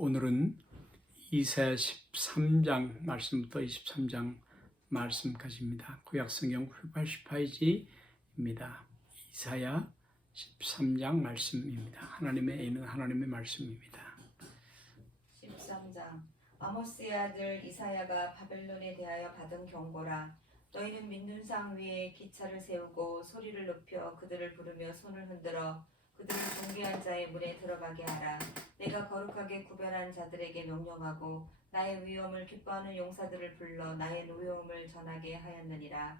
오늘은 이사야 13장 말씀부터 23장 말씀까지입니다. 구약성경 180페이지입니다. 이사야 13장 말씀입니다. 하나님의 애는 하나님의 말씀입니다. 13장 아모스의 아들 이사야가 바벨론에 대하여 받은 경고라 너희는 민둔상 위에 기차를 세우고 소리를 높여 그들을 부르며 손을 흔들어 그들을 존귀한 자의 문에 들어가게 하라. 내가 거룩하게 구별한 자들에게 명령하고 나의 위엄을 기뻐하는 용사들을 불러 나의 노여움을 전하게 하였느니라.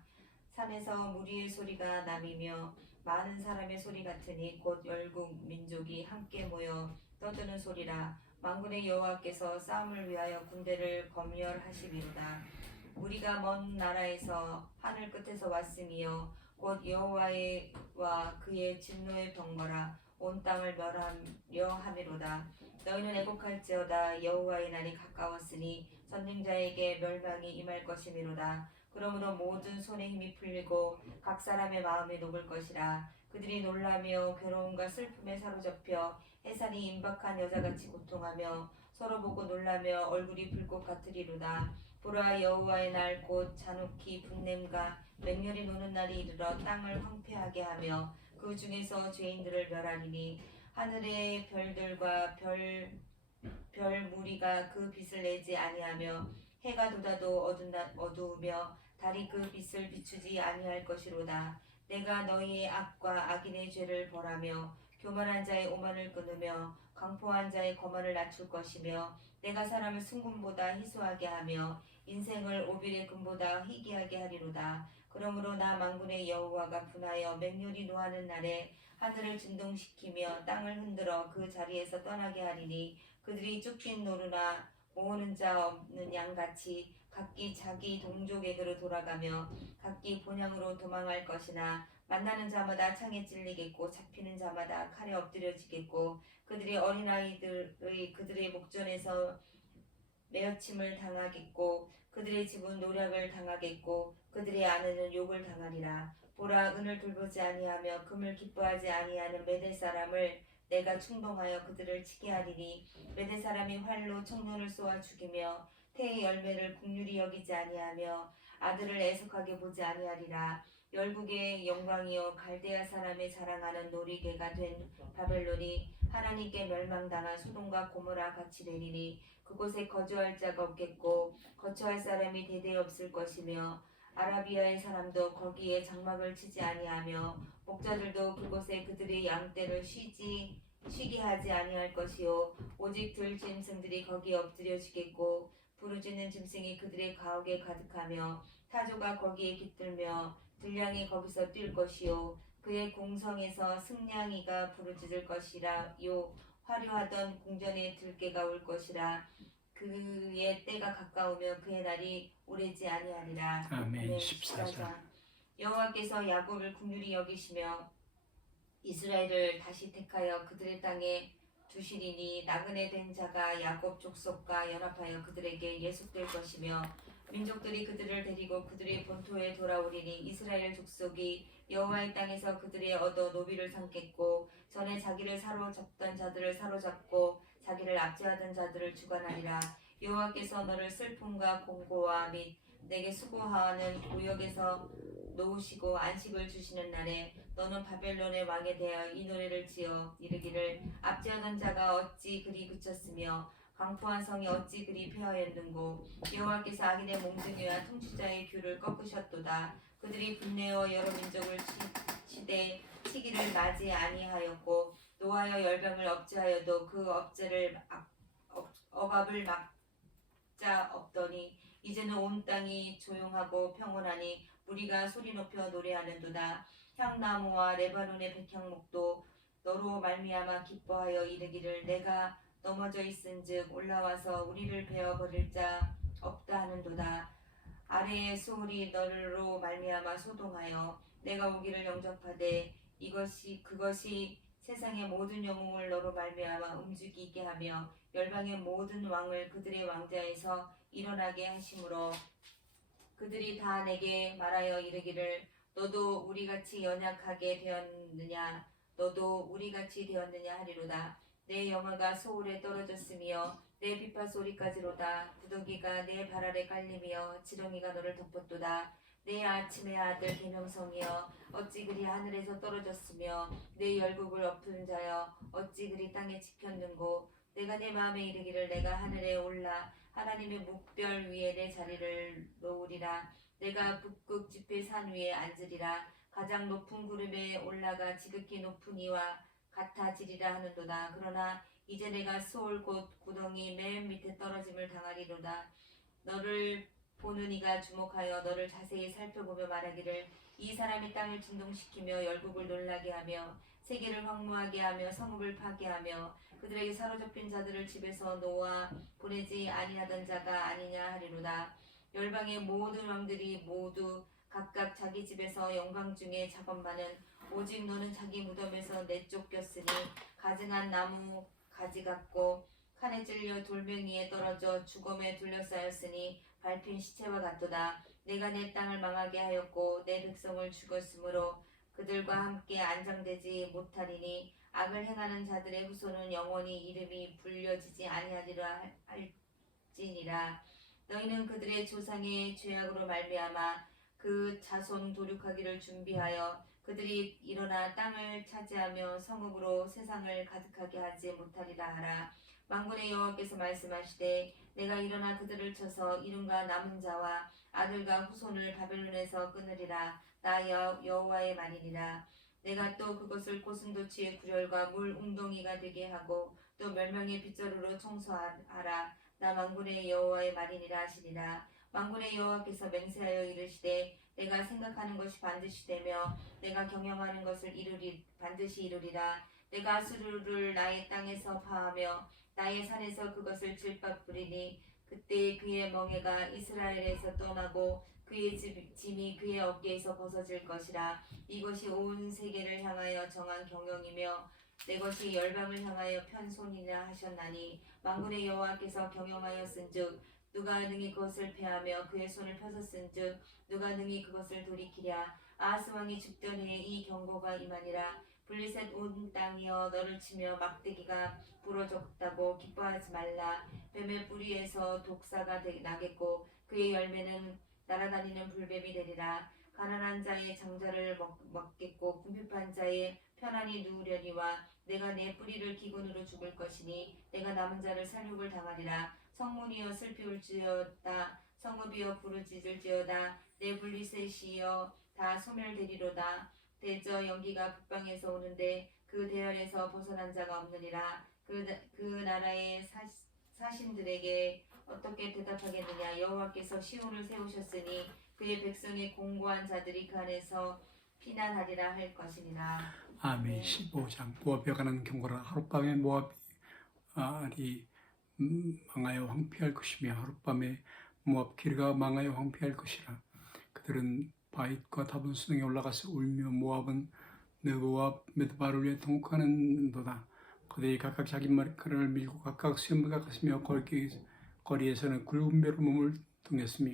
산에서 무리의 소리가 남이며 많은 사람의 소리 같으니 곧 열국 민족이 함께 모여 떠드는 소리라. 만군의 여호와께서 싸움을 위하여 군대를 검열하시리로다. 우리가 먼 나라에서 하늘 끝에서 왔으며 곧 여호와와 그의 진노의 병거라 온 땅을 멸하려 함이로다. 너희는 애곡할지어다 여호와의 날이 가까웠으니 전쟁자에게 멸망이 임할 것이미로다. 그러므로 모든 손에 힘이 풀리고 각 사람의 마음이 녹을 것이라. 그들이 놀라며 괴로움과 슬픔에 사로잡혀 해산이 임박한 여자같이 고통하며 서로 보고 놀라며 얼굴이 불꽃 같으리로다. 보라 여호와의 날 곧 잔혹히 분냄과 맹렬히 노는 날이 이르러 땅을 황폐하게 하며 그 중에서 죄인들을 멸하리니 하늘의 별들과 별, 별 무리가 그 빛을 내지 아니하며 해가 돋아도 어둔다, 어두우며 달이 그 빛을 비추지 아니할 것이로다. 내가 너희의 악과 악인의 죄를 벌하며 교만한 자의 오만을 끊으며 강포한 자의 거만을 낮출 것이며 내가 사람을 순금보다 희소하게 하며 인생을 오빌의 금보다 희귀하게 하리로다. 그러므로 나 만군의 여호와가 분하여 맹렬히 노하는 날에 하늘을 진동시키며 땅을 흔들어 그 자리에서 떠나게 하리니 그들이 쫓긴 노루나 모으는 자 없는 양같이 각기 자기 동족에게로 돌아가며 각기 본향으로 도망할 것이나 만나는 자마다 창에 찔리겠고 잡히는 자마다 칼에 엎드려지겠고 그들이 어린아이들의 그들의 목전에서 매어침을 당하겠고 그들의 집은 노략을 당하겠고 그들의 아내는 욕을 당하리라. 보라 은을 돌보지 아니하며 금을 기뻐하지 아니하는 메대 사람을 내가 충동하여 그들을 치게 하리니 메대 사람이 활로 청년을 쏘아 죽이며 태의 열매를 국률이 여기지 아니하며 아들을 애석하게 보지 아니하리라 열국의 영광이요 갈대아 사람의 자랑하는 놀이개가 된 바벨론이 하나님께 멸망당한 소돔과 고모라 같이 되리니 그곳에 거주할 자가 없겠고 거처할 사람이 대대 없을 것이며 아라비아의 사람도 거기에 장막을 치지 아니하며 목자들도 그곳에 그들의 양떼를 쉬지 쉬게 하지 아니할 것이요. 오직 들짐승들이 거기에 엎드려지겠고 부르짖는 짐승이 그들의 가옥에 가득하며 타조가 거기에 깃들며 들량이 거기서 뛸 것이요. 그의 공성에서 승냥이가 부르짖을 것이라. 요 화려하던 궁전에 들깨가 올 것이라. 그의 때가 가까우며 그의 날이 오래지 아니하리라. 아멘. 네, 14장. 여호와께서 야곱을 국률이 여기시며 이스라엘을 다시 택하여 그들의 땅에 두시리니 나그네 된 자가 야곱 족속과 연합하여 그들에게 예속될 것이며 민족들이 그들을 데리고 그들의 본토에 돌아오리니 이스라엘 족속이 여호와의 땅에서 그들의 얻어 노비를 삼겠고 전에 자기를 사로잡던 자들을 사로잡고 자기를 압제하던 자들을 주관하리라. 여호와께서 너를 슬픔과 공고와 및 내게 수고하는 고역에서 놓으시고 안식을 주시는 날에 너는 바벨론의 왕에 대하여 이 노래를 지어 이르기를 압제하던 자가 어찌 그리 그쳤으며 강포한 성이 어찌 그리 폐하였는고? 여호와께서 악인의 몽둥이와 통치자의 규를 꺾으셨도다. 그들이 분내어 여러 민족을 치, 치되 치기를 나지 아니하였고 노하여 열병을 억제하여도 그 억제를 악- 억- 억압을 막자 없더니 이제는 온 땅이 조용하고 평온하니 우리가 소리 높여 노래하는도다. 향나무와 레바논의 백향목도 너로 말미암아 기뻐하여 이르기를 내가 넘어져 있은즉 올라와서 우리를 베어 버릴 자 없다 하는도다. 아래의 소울이 너로 말미암아 소동하여 내가 오기를 영접하되 이것이 그것이 세상의 모든 영웅을 너로 말미암아 움직이게 하며 열방의 모든 왕을 그들의 왕자에서 일어나게 하심으로 그들이 다 내게 말하여 이르기를 너도 우리같이 연약하게 되었느냐? 너도 우리같이 되었느냐 하리로다 내 영화가 소울에 떨어졌으며 내 비파 소리까지로다. 구더기가 내 발 아래 깔리며 지렁이가 너를 덮었도다. 내 아침의 아들 계명성이여 어찌 그리 하늘에서 떨어졌으며 내 열국을 엎은 자여 어찌 그리 땅에 지켰는고? 내가 내 마음에 이르기를 내가 하늘에 올라 하나님의 묵별 위에 내 자리를 놓으리라. 내가 북극 지폐 산 위에 앉으리라. 가장 높은 구름에 올라가 지극히 높은 이와 같아지리라 하는도다. 그러나 이제 내가 소울 곧 구덩이 맨 밑에 떨어짐을 당하리로다. 너를 보는 이가 주목하여 너를 자세히 살펴보며 말하기를 이 사람이 땅을 진동시키며 열국을 놀라게 하며 세계를 황무하게 하며 성읍을 파괴하며 그들에게 사로잡힌 자들을 집에서 놓아 보내지 아니하던 자가 아니냐 하리로다. 열방의 모든 왕들이 모두 각각 자기 집에서 영광 중에 작업만은 오직 너는 자기 무덤에서 내쫓겼으니 가증한 나무 가지 같고 칼에 찔려 돌멩이에 떨어져 죽음에 둘러싸였으니 밟힌 시체와 같도다. 내가 내 땅을 망하게 하였고 내 백성을 죽였으므로 그들과 함께 안장되지 못하리니 악을 행하는 자들의 후손은 영원히 이름이 불려지지 아니하리라 할- 할지니라. 너희는 그들의 조상의 죄악으로 말미암아 그 자손 도륙하기를 준비하여 그들이 일어나 땅을 차지하며 성읍으로 세상을 가득하게 하지 못하리라 하라. 만군의 여호와께서 말씀하시되 내가 일어나 그들을 쳐서 이름과 남은 자와 아들과 후손을 바벨론에서 끊으리라. 나 여- 여호와의 말이니라. 내가 또 그것을 고슴도치의 구렬과 물 웅덩이가 되게 하고 또 멸망의 빗자루로 청소하라. 나 만군의 여호와의 말이니라 하시니라 만군의 여호와께서 맹세하여 이르시되 내가 생각하는 것이 반드시 되며 내가 경영하는 것을 이루리 반드시 이루리라. 내가 아수르를 나의 땅에서 파하며 나의 산에서 그것을 질밥 부리니 그때 그의 멍에가 이스라엘에서 떠나고 그의 집- 짐이 그의 어깨에서 벗어질 것이라. 이것이 온 세계를 향하여 정한 경영이며 내 것이 열방을 향하여 편손이라 하셨나니 만군의 여호와께서 경영하였은즉 누가 능히 그것을 패하며 그의 손을 펴섰은즉 누가 능히 그것을 돌이키랴? 아하스 왕이 죽던 해에 이 경고가 임하니라. 블리셋 온 땅이여 너를 치며 막대기가 부러졌다고 기뻐하지 말라. 뱀의 뿌리에서 독사가 되- 나겠고 그의 열매는 날아다니는 불뱀이 되리라. 가난한 자의 장자를 먹, 먹겠고 궁핍한 자의 편안히 누우려니와 내가 내 뿌리를 기근으로 죽을 것이니 내가 남은 자를 살육을 당하리라 성문이여 슬피 울지어다 성읍이여 부르짖을지어다 내 블리셋이여 다 소멸되리로다. 대저 연기가 북방에서 오는데 그 대열에서 벗어난 자가 없느니라. 그, 그 나라의 사, 사신들에게 어떻게 대답하겠느냐? 여호와께서 시온을 세우셨으니 그의 백성의 공고한 자들이 그 안에서 피난하리라 할 것이니라. 아멘. 15장. 모압에 관한 경고라 하룻밤에 모압이 음, 망하여 황폐할 것이며 하룻밤에 모압 길가 망하여 황폐할 것이라. 그들은 바윗과 다본 수능에 올라가서 울며 모압은 느고와 메드바를 위해 통곡하는도다. 그들이 각각 자기 머리카락을 밀고 각각 수염과 같으며 거기, 거리에서는 굵은 배로 몸을 동였으며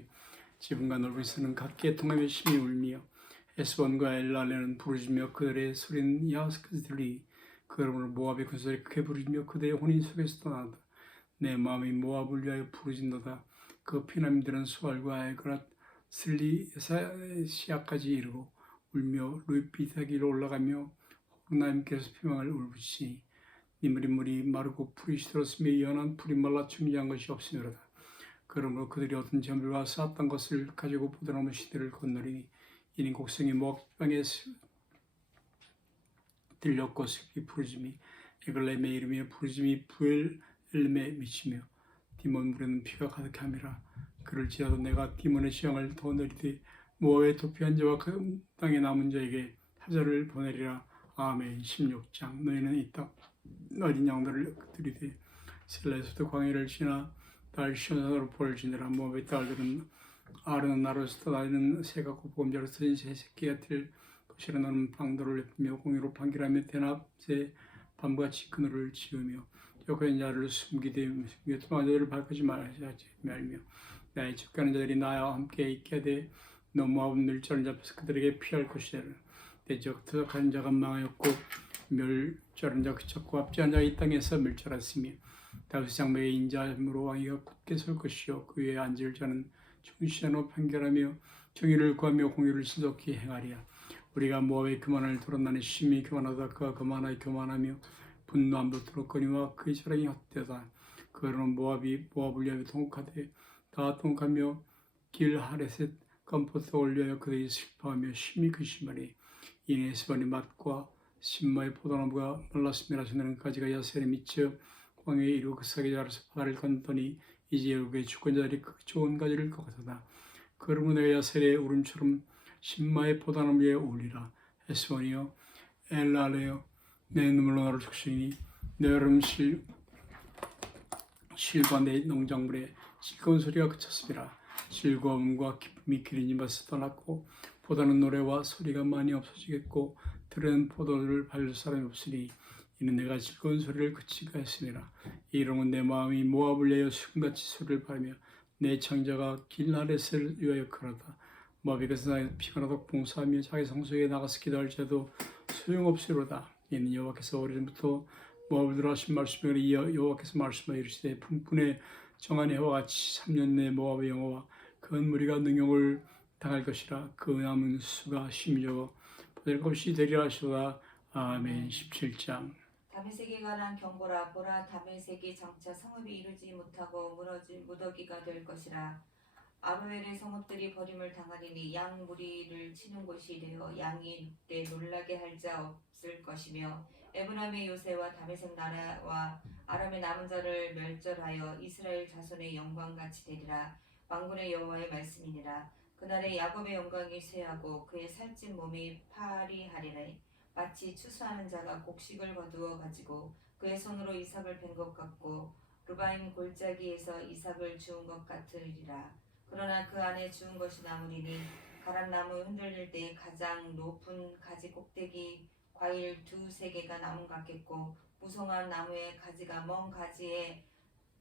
지붕과 산은 각기의 통함에 심히 울며 에스본과 엘랄레는 부르짖며 그들의 소리는 야스까지 들리 그러므로 모압의 큰 소리 크게 부르짖며 그들의 혼인 속에서 떠난다 내 마음이 모압을 위하여 부르짖노다. 그 피난민들은 수알과 에그랏 슬리 시아까지 이르고 울며 루이피타기로 올라가며 호르나임께서 피망을 울부시니 니물이 물이 마르고 풀이 시들었으며 연한 풀이 말라 충지한 것이 없으므로다. 그러므로 그들이 얻은 재물과 쌓았던 것을 가지고 보드나무 시대를 건너리니 이는 곡성이 목방에 들렸고 숲이 부르짐이 에글렘의 이름이 부르짐이 부엘 엘렘에 미치며 디몬 물에는 피가 가득 함이라. 그럴지라도 내가 디몬의 시향을 더 내리되 모압의 도피한 자와 그 땅에 남은 자에게 사자를 보내리라. 아멘. 16장. 너희는 이땅 어린 양들을 들이되 셀레스도 광야를 지나 달 시온산으로 볼을 지내라. 모압의 딸들은 아르는 나로서 떠다니는 새가 고보검자로 쓰인 새 새끼가 될 것이라. 너는 방도를 내며 공유로 판결하며 대낮에 밤같이 그늘을 지으며 여호와의 자를 숨기되 도망 자들을 밝히지 말지 말며 나의 척가는 자들이 나와 함께 있게 하되 너무 아홉 늘자를 잡아서 그들에게 피할 것이라. 내적 투석한 자가 망하였고 멸절한 자 그쳤고 압제한 자이 땅에서 멸절하였으며 다윗 장막의 인자함으로 왕위가 굳게 설 것이요 그 위에 앉을 자는 충실하고 판결하며 정의를 구하며 공의를 신속히 행하리라. 우리가 모압의 교만을 드러나니 심히 교만하다. 그가 교만하여 교만하며 분노함도 들었거니와 그의 자랑이 헛되다 그러는 모압이 모압을 위하여 통곡하되 다 통곡하며 길 하레셋 컴포트 올려여 그들이 슬퍼하며 심히 근심하니 이내 에스반의 맛과 신마의 포도나무가 말랐음이라 가지가 야셀에 미쳐 광야에 이르고 그 사기 자라서 바다를 건더니 이제 여기에 주권자들이 그 좋은 가지를 거두다. 그러므로 내가 야셀의 울음처럼 신마의 포도나무 위에 울리라. 에스원이여 엘라레여 내 눈물로 너를 적시니 내 여름 실 실과 내 농작물에 즐거운 소리가 그쳤습니다 즐거움과 기쁨이 기린 입에서 떠났고 보다는 노래와 소리가 많이 없어지겠고 들은 포도를 밟을 사람이 없으니 이는 내가 즐거운 소리를 그치게 했습니다. 이러면 내 마음이 모압을 위하여 숨같이 소리를 바르며 내 창자가 길라렛을 위하여 그러다. 그래서 나의 피곤하도록 봉사하며 자기 성소에 나가서 기도할지라도 소용없으로다. 이는 여호와께서 오래전부터 모압을 들어하신 말씀을 이어 여호와께서 말씀하여 이르시되 품분의 정한 해와 같이 3년 내 모압의 영어와 그 무리가 능욕을 당할 것이라. 그 남은 수가 심려 보낼 것이 되리라 하시다. 아멘. 17장. 다메섹에 관한 경고라. 보라 다메섹이 장차 성읍이 이루지 못하고 무너진 무더기가 될 것이라 아로엘의 성읍들이 버림을 당하리니 양 무리를 치는 곳이 되어 양이 때 놀라게 할 자 없을 것이며 에브라임의 요새와 다메섹 나라와 아람의 남은 자를 멸절하여 이스라엘 자손의 영광같이 되리라 왕군의 여호와의 말씀이니라 그날에 야곱의 영광이 쇠하고 그의 살찐 몸이 파리하리라 마치 추수하는 자가 곡식을 거두어 가지고 그의 손으로 이삭을 벤것 같고 루바임 골짜기에서 이삭을 주운 것 같으리라. 그러나 그 안에 주운 것이 나무리니 가람나무 흔들릴 때 가장 높은 가지 꼭대기 과일 두세 개가 나무 같겠고 무성한 나무의 가지가 먼 가지에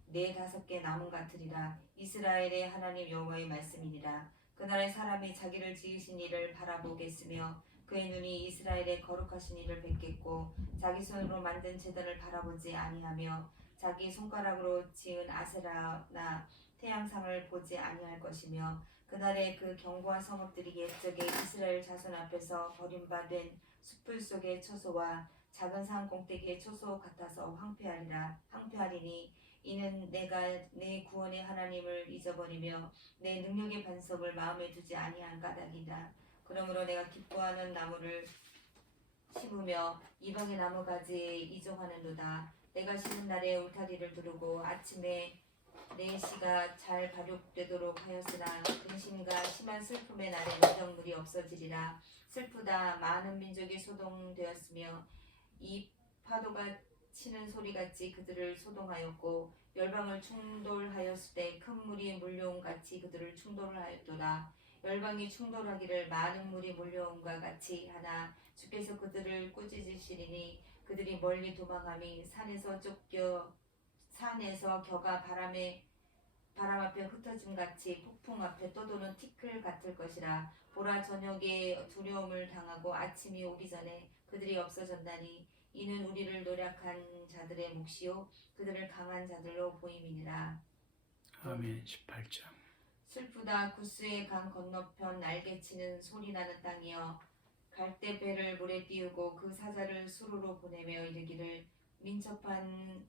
네 다섯 개 나무 같으리라. 이스라엘의 하나님 여호와의 말씀이니라. 그날의 사람이 자기를 지으신 이를 바라보겠으며 그의 눈이 이스라엘의 거룩하신 이를 뵙겠고 자기 손으로 만든 제단을 바라보지 아니하며 자기 손가락으로 지은 아세라나 태양상을 보지 아니할 것이며 그날에 그 견고한 성읍들이 옛적에 이스라엘 자손 앞에서 버림받은 숲풀 속의 처소와 작은 산 꼭대기의 처소 같아서 황폐하리라 황폐하리니 이는 내가 내 구원의 하나님을 잊어버리며 내 능력의 반석을 마음에 두지 아니한 까닭이다. 그러므로 내가 기뻐하는 나무를 심으며 이방의 나무가지에 이종하는도다. 내가 쉬는 날에 울타리를 두르고 아침에 내 시가 잘 발육되도록 하였으나 근심과 심한 슬픔의 날에 무정물이 없어지리라. 슬프다 많은 민족이 소동되었으며 이 파도가 치는 소리같이 그들을 소동하였고 열방을 충돌하였을 때 큰 물이 몰려온 같이 그들을 충돌하였도다. 열방이 충돌하기를 많은 물이 몰려온과 같이 하나 주께서 그들을 꾸짖으시리니 그들이 멀리 도망함이 산에서 쫓겨 산에서 겨가 바람에 바람 앞에 흩어짐 같이 폭풍 앞에 떠도는 티끌 같을 것이라. 보라 저녁에 두려움을 당하고 아침이 오기 전에 그들이 없어졌나니 이는 우리를 노력한 자들의 몫이요 그들을 강한 자들로 보임이니라. 아멘. 18장. 슬프다. 구스의 강 건너편 날개치는 소리 나는 땅이여 갈대 배를 물에 띄우고 그 사자를 수로로 보내며 이르기를 민첩한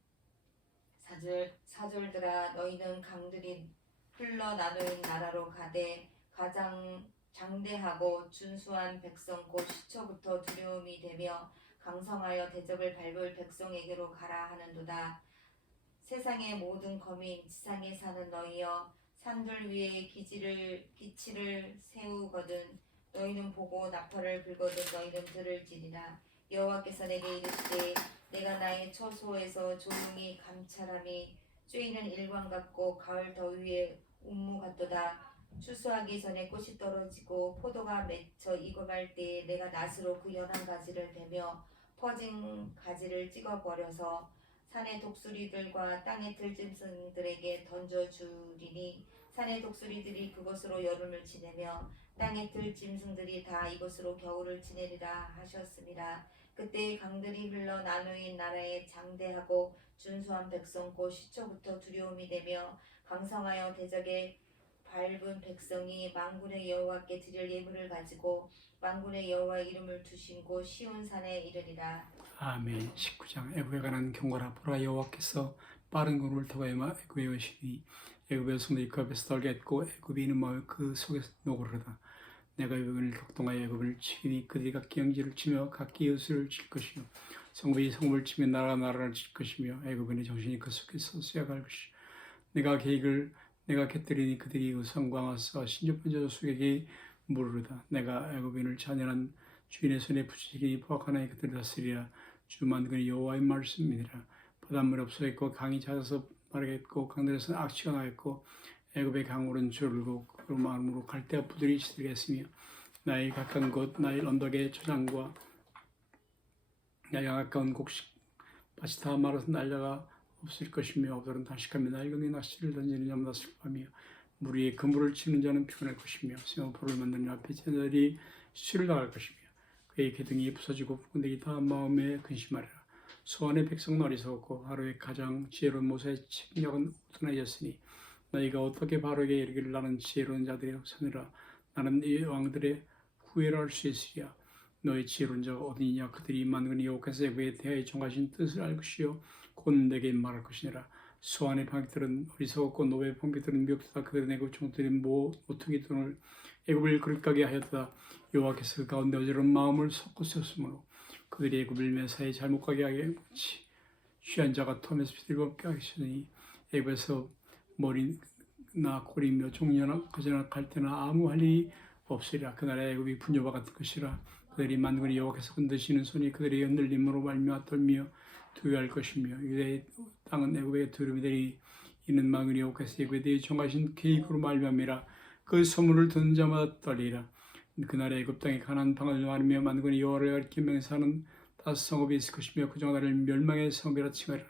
사절 사절들아 너희는 강들이 흘러나는 나라로 가되 가장 장대하고 준수한 백성 곧 시초부터 두려움이 되며 강성하여 대적을 밟을 백성에게로 가라 하는도다. 세상의 모든 거민 지상에 사는 너희여 산들 위에 기지를 기치를 세우거든 너희는 보고 나팔을 불거든 너희는 들을지니라. 여호와께서 내게 이르시되 내가 나의 처소에서 조용히 감찰함이 쬐이는 일광 같고 가을 더위에 운무 같도다. 추수하기 전에 꽃이 떨어지고 포도가 맺혀 익어갈 때에 내가 낫으로 그 연한 가지를 베며 퍼진 가지를 찍어버려서 산의 독수리들과 땅의 들짐승들에게 던져주리니 산의 독수리들이 그것으로 여름을 지내며 땅의 들 짐승들이 다 이것으로 겨울을 지내리라 하셨습니다. 그때 강들이 흘러 나누인 나라에 장대하고 준수한 백성 곧 시초부터 두려움이 되며 강성하여 대적에 밟은 백성이 만군의 여호와께 드릴 예물을 가지고 만군의 여호와 이름을 두신 곳 시온 산에 이르리라 아멘. 19장 애굽에 관한 경고라 보라 여호와께서 빠른 구름을 타고 애굽에 오시니 손을 입고 앞에서 애굽이 있는 마을 그 속에서 노고르다. 내가 애굽을 격동하여 애굽을 치니 그들이 각기 영지를 치며 각기 이웃을 칠 것이요. 성읍이 성읍을 치며 나라 나라를 칠 것이며 애굽인의 정신이 그 속에서 쇠어갈 것이요. 내가 계획을 내가 곁들이니 그들이 우상과 아사 신접한 자족속에게 물으르다 내가 애굽인을 잔인한 주인의 손에 붙이기니 포악하나니 그들을 다스리라. 주 만드는 여호와의 말씀이니라. 바닷물이 없어졌고 강이 잦아서 마르겠고 강들에서 악취가 나겠고 애굽의 강물은 줄고 그 마음으로 갈대와 부들이 시들겠으며 나의 가까운 곳 나의 언덕의 초장과 나의 가까운 곡식 밭이 다 말아서 날려가 없을 것이며 어들은 다시가며 낡은이 낚시를 던지는 자마다 슬퍼하며 물 위에 그물을 치는 자는 피곤할 것이며 세마포를 만드는 앞에 자들이 수를 나갈 것이며 그의 계등이 부서지고 군대기 다 마음에 근심하리라 소환의 백성은 어리석었고 하루의 가장 지혜로운 모세의 책략은 우둔하였으니 너희가 어떻게 바로에게 이르기를 나는 지혜로운 자들의 선이라 나는 이 왕들의 구애를 할 수 있으리야 너희 지혜로운 자가 어디냐? 그들이 만근히 여호와께서 그에 대하여 정하신 뜻을 알 것이요 곧 내게 말할 것이니라. 소환의 방비들은 어리석었고 노베의 방비들은 미혹되다. 그들의 내고 종들이 모 모퉁이 돈을 애굽을 그릇가게 하였다. 여호와께서 그 가운데 어지러운 마음을 섞고 세웠으므로 그들이 애굽을 매사에 잘못 가게 하게 치 취한 자가 톰에서 피들겁게 하시니 애굽에서 머리나 고리며 종려나 거저나 갈 때나 아무 할 일이 없으리라. 그날의 애굽이 분여와 같을 것이라 그들이 만군의 여호와께서 흔드시는 손이 그들의 흔들림으로 말미암아 떨며 두려할 것이며 유대의 땅은 애굽의 되리. 이는 만군의 여호와께서 애굽에 대해 정하신 계획으로 말미암이라. 그 소문을 듣는 자마다 떨리라 그날의 애굽 땅에 가난 방을 말하며 만군의 여호와를 가리켜 맹세하는 다섯 성읍이 있을 것이며 그 정나를 멸망의 성이라 칭하리라.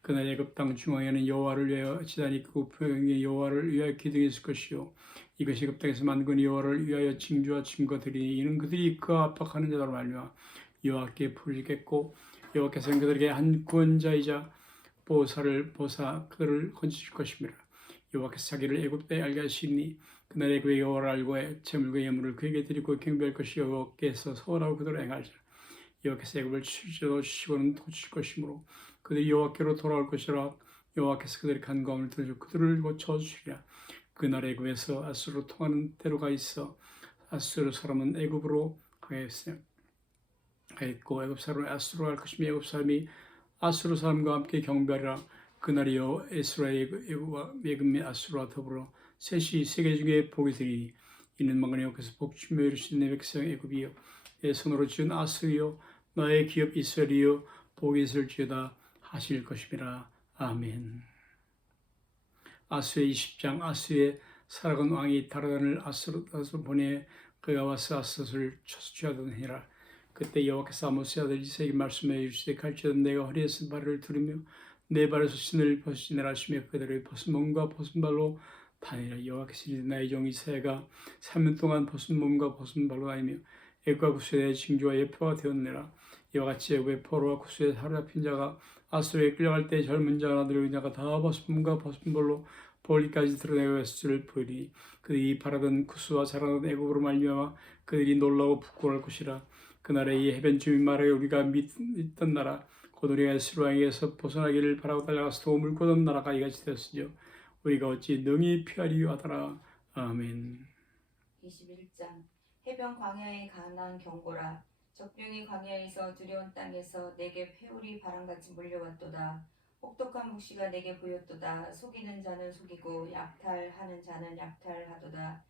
그날 애굽 땅 중앙에는 여호와를 위하여 지단이 있고 평양에 여호와를 위하여 기둥이 있을 것이요. 이것이 애굽 땅에서 만군 여호와를 위하여 징조와 증거들이 이는 그들이 그 압박하는 자로 말미암아 여호와께 부르겠고 여호와께서는 그들에게 한 구원자이자 보사를 보사 그들을 건지실 것입니다. 여호와께서 자기를 애굽 땅에 알게 하시니 그날 애굽의 여호와를 알고 재물과 예물을 그에게 드리고 경배할 것이 여호와께서 서원하고 그들을 행할지라. 여호와께서 애굽을 치시고 시고는 도칠 것이므로 그들이 여호와께로 돌아올 것이라 여호와께서 그들의 간과함을 들어주 그들을 고쳐 주시리라. 그날 애굽에서 아수르로 통하는 대로가 있어 아수르 사람은 애굽으로 가겠어요 가겠고 애굽 사람은 아수르로 갈 것이며 애굽 사람이 아수르 사람과 함께 경배하리라. 그날이 여 에스라의 애굽과 애굽 및 아수르와 더불어 셋이 세계 중에 복이 되리니 이는 망군의 여호와께서 복주며 이루신 내 백성 애굽이여 내 손으로 지은 아수르여 너의 기업 이스라엘이여 복이 있을지어다 하실 것임이라 아멘. 아수의 20장 아수의 살아간 왕이 다라단을 아수로 보내 그가 와서 아스를 쳐수취하던 해라. 그때 여호와께서 아모스의 아들 이세에게 말씀해 이르시되 갈지어다 내가 허리에서 발을 두르며 내 발에서 신을 벗으시내라 하시며 그대로 벗은 몸과 벗은 발로 다니라. 여호와께서 나의 종 이사야가 3년 동안 벗은 몸과 벗은 발로 다니며 애굽과 구스의 징조와 예표가 되었느라. 이와 같이 애굽의 포로와 구스의 사로잡힌 자가 아수르에 끌려갈 때 젊은 자나 늙은 자가 다 벗은 몸과 벗은 발로 볼리까지 드러내고 웨스트를 보이리. 그들이 바라던 구스와 자라던 애굽으로 말미암아 그들이 놀라고 부끄러울 것이라. 그날에 이 해변 주민 말하여 우리가 믿던 나라 곧 우리가 스루왕에게서 벗어나기를 바라고 달려가서 도움을 거둔 나라가 이같이 되었으며 우리가 어찌 능히 피하리요 하더라. 아멘. 21장. 해변 광야에 가난 경고라. 적병이 광야에서 두려운 땅에서 내게 회오리 바람같이 몰려왔도다. 혹독한 묵시가 내게 보였도다. 속이는 자는 속이고 약탈하는 자는 약탈하도다.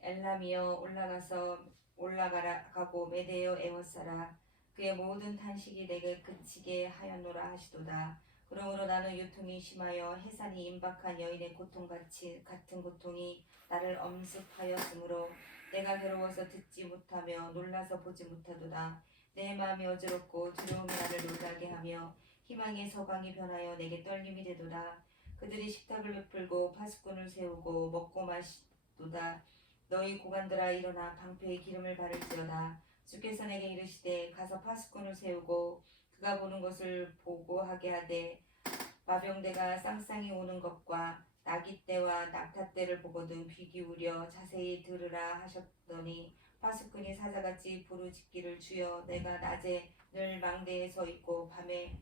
엘람이여 올라가서 올라가라 가고 메대여 에워싸라. 그의 모든 탄식이 내게 그치게 하였노라 하시도다 그러므로 나는 유통이 심하여 해산이 임박한 여인의 고통같이 같은 고통이 나를 엄습하였으므로 내가 괴로워서 듣지 못하며 놀라서 보지 못하도다. 내 마음이 어지럽고 두려움이 나를 놀라게 하며 희망의 서광이 변하여 내게 떨림이 되도다. 그들이 식탁을 베풀고 파수꾼을 세우고 먹고 마시도다. 너희 고관들아 일어나 방패의 기름을 바를지어다. 주께서 내게 이르시되 가서 파수꾼을 세우고 그가 보는 것을 보고 하게 하되 마병대가 쌍쌍이 오는 것과 나기 때와 낙타 때를 보거든 귀 기울여 자세히 들으라 하셨더니 파수꾼이 사자같이 부르짖기를 주여 내가 낮에 늘 망대에 서 있고 밤에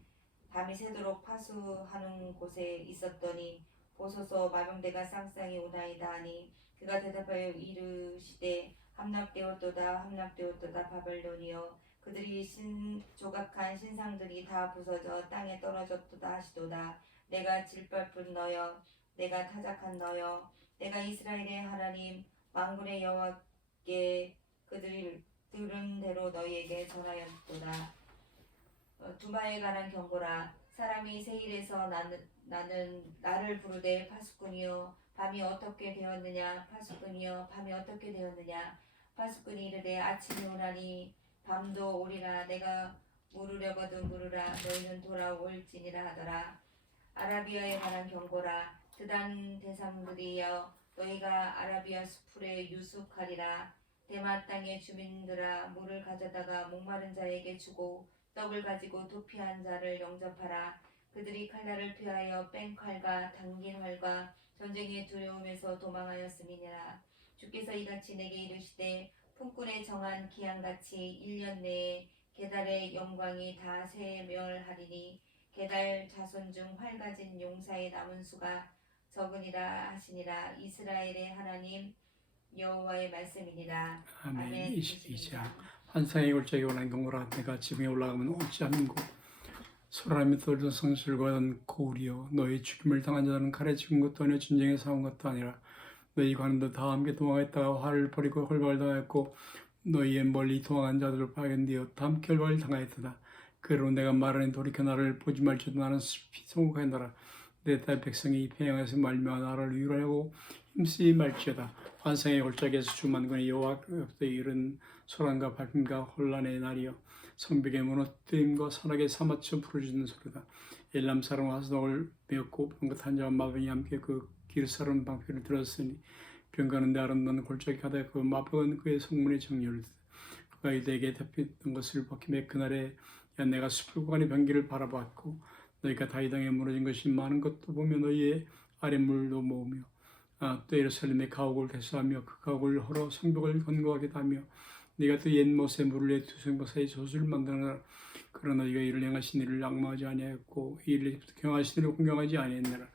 밤이 새도록 파수하는 곳에 있었더니 보소서 마병대가 쌍쌍이 오나이다 하니 그가 대답하여 이르시되 함락되었도다 함락되었도다 바벨론이여 그들이 신 조각한 신상들이 다 부서져 땅에 떨어졌도다 하시도다. 내가 질발뿐 너여 내가 타작한 너여 내가 이스라엘의 하나님 만군의 여호와께 그들이 들은 대로 너희에게 전하였도다. 어, 두마에 관한 경고라. 사람이 세일에서 나는 나는 나를 부르되 파수꾼이여 밤이 어떻게 되었느냐? 파수꾼이여 밤이 어떻게 되었느냐? 파수꾼이 이르되 아침이 오나니 밤도 오리라 내가 물으려거든 물으라 너희는 돌아올지니라 하더라. 아라비아에 관한 경고라 드단 대상들이여 너희가 아라비아 수풀에 유숙하리라. 대마 땅의 주민들아 물을 가져다가 목마른 자에게 주고 떡을 가지고 도피한 자를 영접하라. 그들이 칼날을 피하여 뺑칼과 당긴 활과 전쟁의 두려움에서 도망하였음이니라. 주께서 이같이 내게 이르시되 품꾼에 정한 기한같이 1년 내에 게달의 영광이 다 세멸하리니 게달 자손 중 활가진 용사의 남은 수가 적으니라 하시니라. 이스라엘의 하나님 여호와의 말씀이니라. 아멘. 22장 환상의 골짜기 원한 경고라 내가 지붕에 올라가면 곳 소라미 떨던 성실과 고울이여 너희 죽임을 당한 자는 칼에 죽은 것도 아니라 전쟁에 싸운 것도 아니라 너희 관원도 다 함께 도망했다가 화를 버리고 헐벌 당하였고 너희의 멀리 도망한 자들을 발견되어 다 함께 헐벌 당하였다. 그러로 내가 말하는 돌이켜 나를 보지 말지도 나는 슬피 성공하노라. 내딸 백성이 평양에서 말미암아 나를 위로하고 힘쓰지 말지어다. 환상의 골짜기에서 주만군의 여호와께서 이른 소란과 밝음과 혼란의 날이여 성벽의 무너뜨림과 산악의 사마쳐 부르짖는 소리다. 엘람 사람 화스덕을 메었고 병긋한 자와 마병이 함께 그 기르사름 방패를 들었으니 병가는 데 아름다운 골짜기 가다 그 마병은 그의 성문의 정렬을 그가 이들에게 대표했던 것을 벗김에 그날에 야 내가 구간의 변기를 바라봤고 너희가 다이당에 무너진 것이 많은 것도 보며 너희의 아랫물도 모으며 아, 또 예루살렘의 가옥을 개수하며 그 가옥을 헐어 성벽을 견고하게 하며 네가 또 옛못에 물을 내두 성벽 사이 조수를 만드느라. 그러나 너희가 이를 행하신 일을 악마하지 아니하였고 이 일을 경하신 일을 공경하지 아니했느라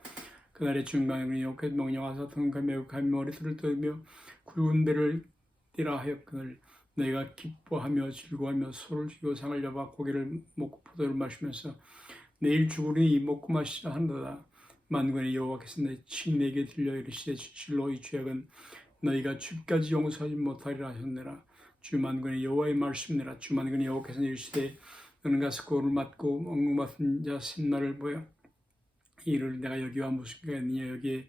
그날의 중간에 욕해 명령하사 매우 간 머리들을 떠며 굵은 배를 띠라 하였거늘 너희가 기뻐하며 즐거워하며 소를 쥐고 상을 잡아 고기를 먹고 포도를 마시면서 내일 죽으리니 먹고 마시자 한다 만군의 여호와께서 내 친내게 들려 이르시되 진실로 이 죄악은 너희가 주까지 용서하지 못하리라 하셨느라. 주 만군의 여호와의 말씀이라. 주 만군의 여호와께서 이르시되 너는 가서 고를 맞고 엉금 맡은 자 신나를 보여 이를 내가 여기와 있느냐? 여기에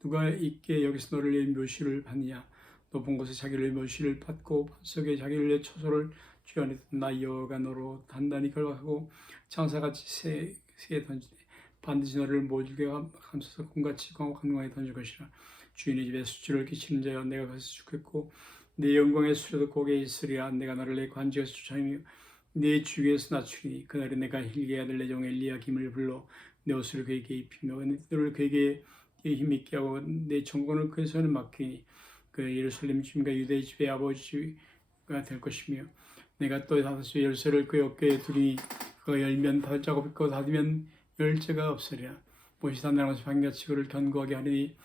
누가 있게 여기서 너를 내 묘시를 받느냐? 높은 곳에 자기를 묘시를 받고 밭속에 자기를 내 초소를 쥐어냈던 나 여호가 너로 단단히 결박하고 장사같이 새, 새에 던지네 반드시 너를 모질게 감싸서 꿈같이 강강하게 던질 것이라. 주인의 집에 수치를 끼치는 자여 내가 거기서 죽겠고 내 영광의 수레도 고개에 있으리라. 내가 너를 내 관지에서 쫓아내며 내 주위에서 낮추니 그날에 내가 힐게 아들 내종 엘리야김을 불러 내 옷을 그에게 입히며 내 띠를 그에게 힘있게 하고 내 정권을 그의 손에 맡기니 그 예루살렘 주민과 유대 집의 아버지가 될 것이며 내가 또 다섯째 열쇠를 그의 어깨에 두니 그가 열면 다섯 작업 있고 닫으면 열쇠가 없으리라. 모시 단단하면서 반같이 그를 견고하게 하리니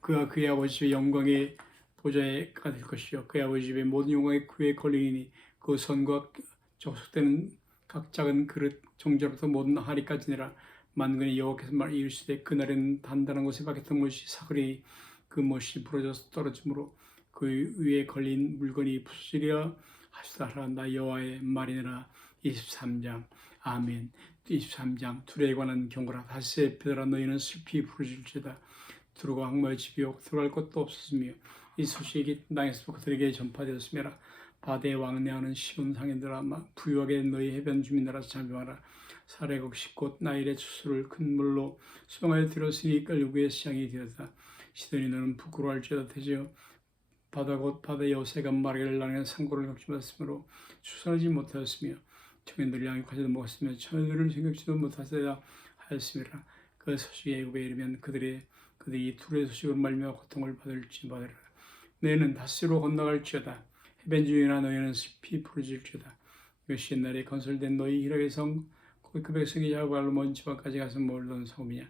그가 그의 아버지 집의 영광의 보좌가 될 것이요. 그의 아버지 집의 모든 영광의 그의 걸리니 그 선과 접속되는 각 작은 그릇 종자로부터 모든 하리까지니라 만군의 여호와께서 말 이르시되 그날에는 단단한 곳에 박혔던 못이 사그리 그 못이 부러져서 떨어지므로 그 위에 걸린 물건이 부서지리라 하시다라. 나 여호와의 말이니라. 23장. 아멘. 23장. 둘에 관한 경고라. 다시세 베드라 너희는 슬피 부르짖을지다. 두루가 악마의 집이요 들어갈 것도 없었으며 이 소식이 땅에서 그들에게 전파되었으며라. 바다에 왕래하는 시온 상인들아 부유하게 너희 해변 주민들아 잠잠하라 사례국 십곧 나일의 추수를 큰 물로 수송하여 들었으니 끌고의 시장이 되었다. 시돈이 너는 부끄러워할지어다 되지어 바다 곧 바다의 여새가 마르기를 나는 상고를 걱정받았으므로 추선하지 못하였으며 청년들이 양육하지도 못했으며 처녀들을 생각지도 못하여야 하였음이라 그 소식이 애굽에 이르면 그들의 그들이 둘의 소식을 말며 고통을 받을지 받으라. 너희는 다시로 건너갈지어다. 해변 중이나 너희는 숲이 푸르질지어다. 이것이 옛날에 건설된 너희 이락의 성, 그 백성이 야발로 먼 지방까지 가서 몰던 성이냐.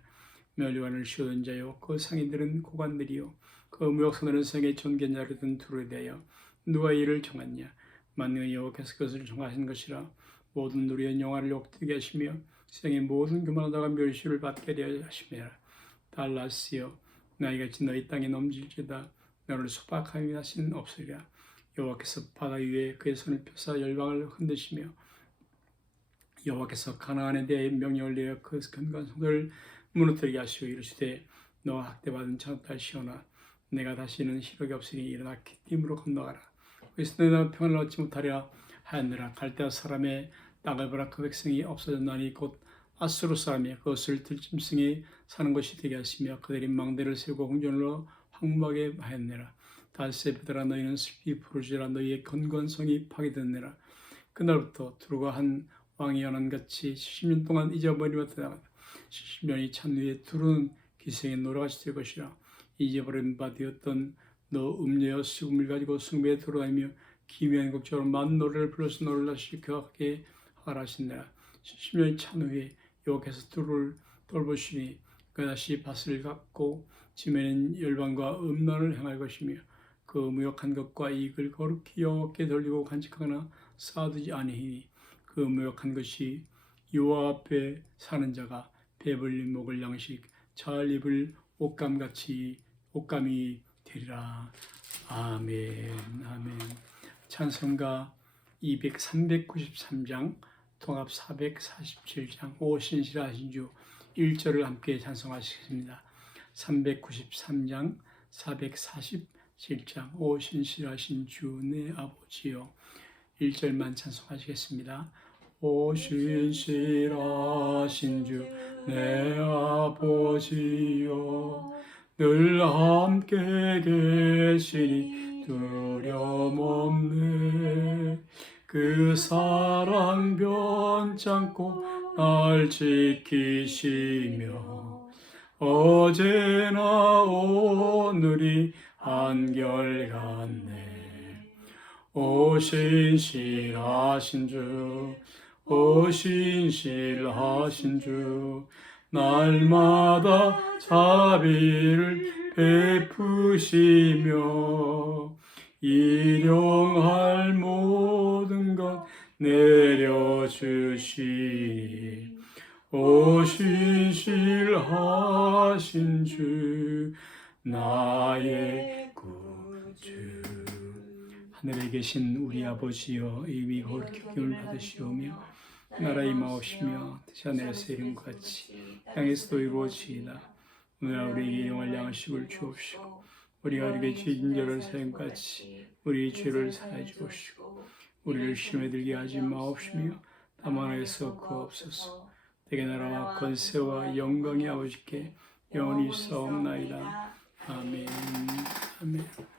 멸류관을 씌우던 자요, 그 상인들은 고관들이요, 그 무역선들은 성의 전견자르던 두루에 대하여 누가 이를 정하냐. 만능의 여호와께서 그것을 정하신 것이라 모든 누리의 영화를 욕되게 하시며 세상의 모든 교만하다가 멸시를 받게 되어 하시며 달라스여 나이같이 너희 땅에 넘질지다 너를 소박하게 하신 없으리라 여호와께서 바다 위에 그의 손을 펴사 열방을 흔드시며 여호와께서 가나안에 대해 명령을 내어 그 근간 손을 무너뜨리게 하시고 이르시되 너와 학대받은 자딸 시오나 내가 다시는 시력이 없으니 일어나 기띔으로 건너가라. 그래서 너희는 평안을 얻지 못하리라 하였느라 갈대아 사람의 땅을 보라. 그 백성이 없어졌나니 곧 아수르 사람이 그것을 들짐승이 사는 것이 되게 하시며 그들이 망대를 세우고 공전으로 황무하게 하였느라. 달세베드라 너희는 슬피 부르지라. 너희의 건건성이 파괴됐느라. 그날부터 두루가 한 왕이 연한같이 70년 동안 잊어버리었다 70년이 찬 후에 두루는 노래같이 될 것이라 잊어버린 바 되었던 너 음녀여 수금을 가지고 숭배에 들어다니며 기묘한 곡처럼 많은 노래를 불러서 노래를 다시 교하게 하라 하신다라 70년이 찬 후에 여호와께서 두루를 돌보시니 그 다시 밭을 갚고 지면은 열방과 음란을 행할 것이며 그 무역한 것과 이익을 거룩히 여호와께 돌리고 간직하거나 쌓아두지 아니하니 그 무역한 것이 여호와 앞에 사는 자가 배불리 먹을 양식 잘 입을 옷감같이 옷감이 되리라. 아멘 아멘. 찬송가 200 393장 통합 447장 오 신실하신 주 1절을 함께 찬송하시겠습니다. 393장 447장 오 신실하신 주 내 아버지요 1절만 찬송하시겠습니다. 오신실하신 주 내 아버지요 늘 함께 계시니 두려움 없네. 그 사랑 변찮고 날 지키시며 어제나 오늘이 한결같네. 오신실하신 주 오신실하신 주 날마다 자비를 베푸시며 일용할 모든 것 내려주시니 오신실하신 주 나의 구주. 하늘에 계신 우리 아버지여 이미 거룩히 기름을 받으시오며 나라의 마옵시며 뜻이 하늘에서 것 같이 땅에서도 이루어지이다. 오늘 우리에게 영할 양식을 주옵시고 우리가 우리에게 죄진 자를 사용같이 우리의 죄를 사해 주옵시고 우리를 시험에 들게 하지 마옵시며 다만 하에서 구옵소서. 대개 나라와 권세와 영광이 아버지께 영원히 있사옵나이다. 아멘. 아멘